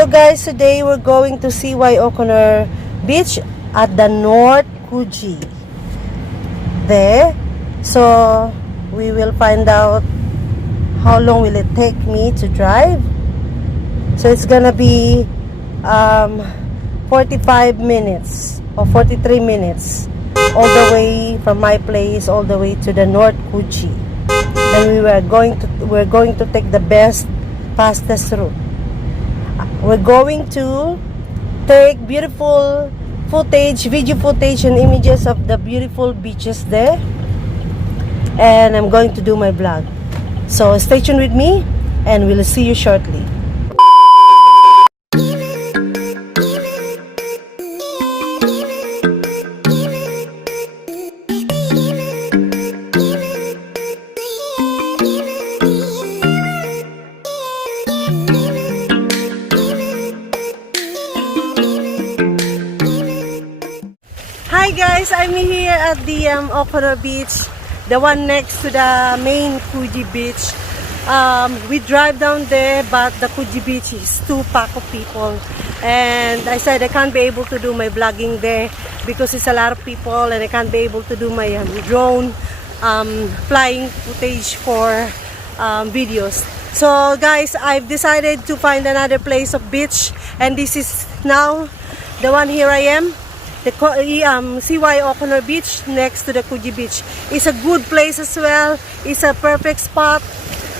So guys, today we're going to CY O'Connor Beach at the North Coogee. There. So we will find out how long will it take me to drive. So it's gonna be 45 minutes or 43 minutes all the way from my place all the way to the North Coogee. Then we're going to take the best, fastest route. We're going to take beautiful footage, video footage and images of the beautiful beaches there. And I'm going to do my vlog. So stay tuned with me and we'll see you shortly. Hi guys, I'm here at the O'Connor Beach, the one next to the main Coogee Beach. We drive down there, but the Coogee Beach is too packed of people, and I said I can't be able to do my vlogging there because it's a lot of people, and I can't be able to do my drone flying footage for videos. So guys, I've decided to find another place of beach, and this is now the one. Here I am. The CY O'Connor Beach next to the Coogee Beach. It's a good place as well. It's a perfect spot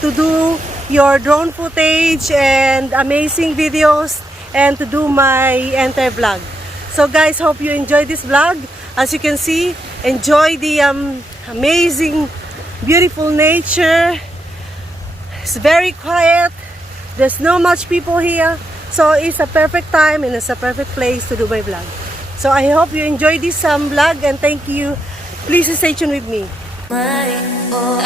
to do your drone footage and amazing videos and to do my entire vlog. So guys, hope you enjoy this vlog. As you can see, enjoy the amazing, beautiful nature. It's very quiet. There's not much people here. So it's a perfect time and it's a perfect place to do my vlog. So I hope you enjoy this vlog and thank you. Please stay tuned with me. Oh,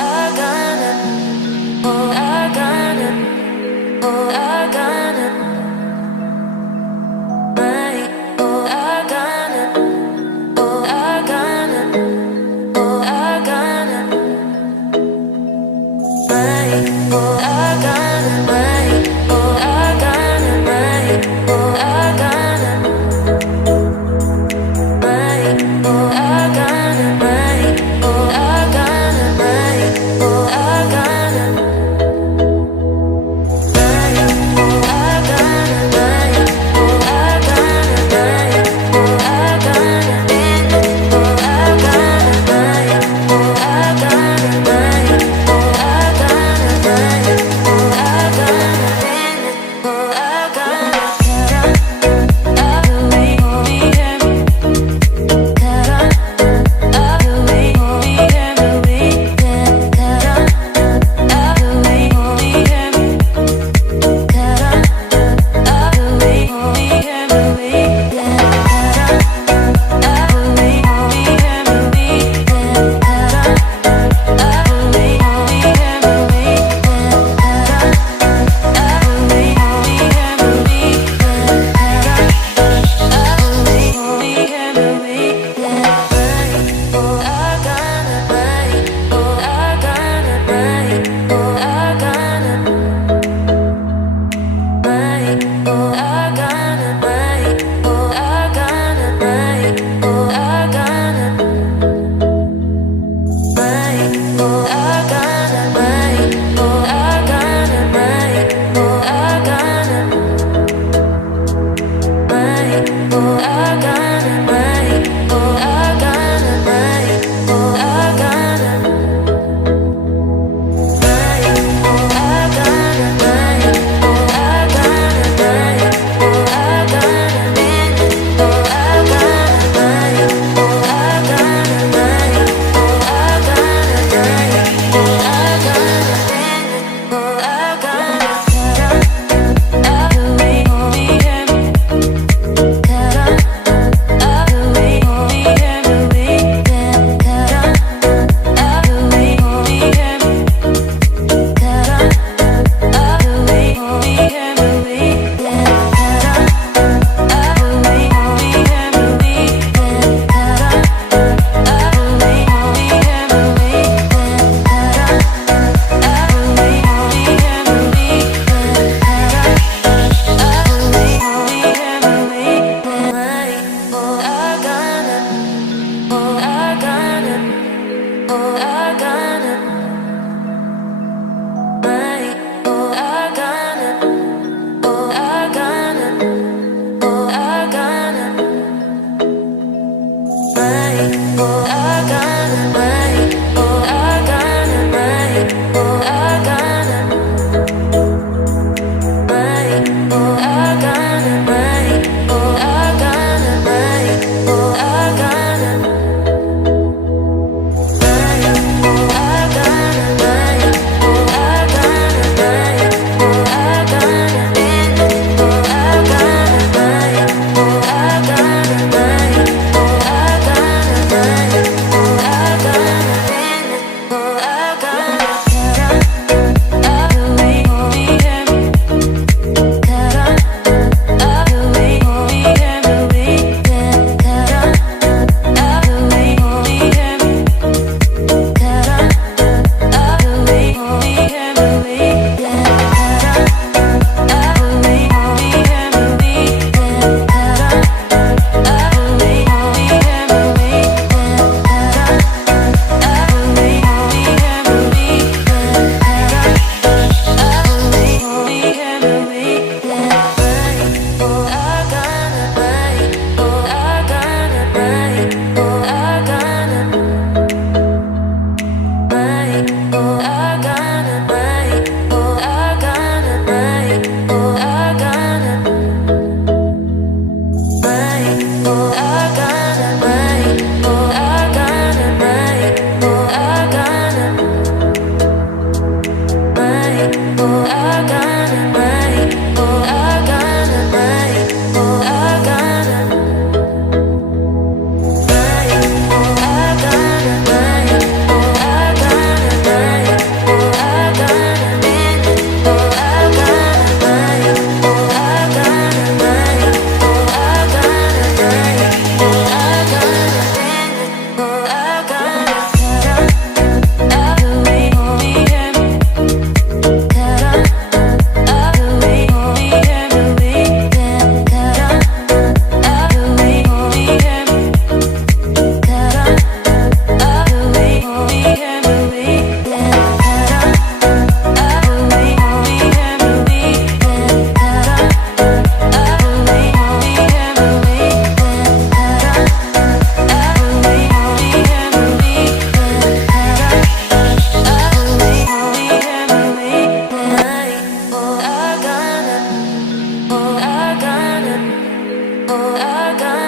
pull our gun.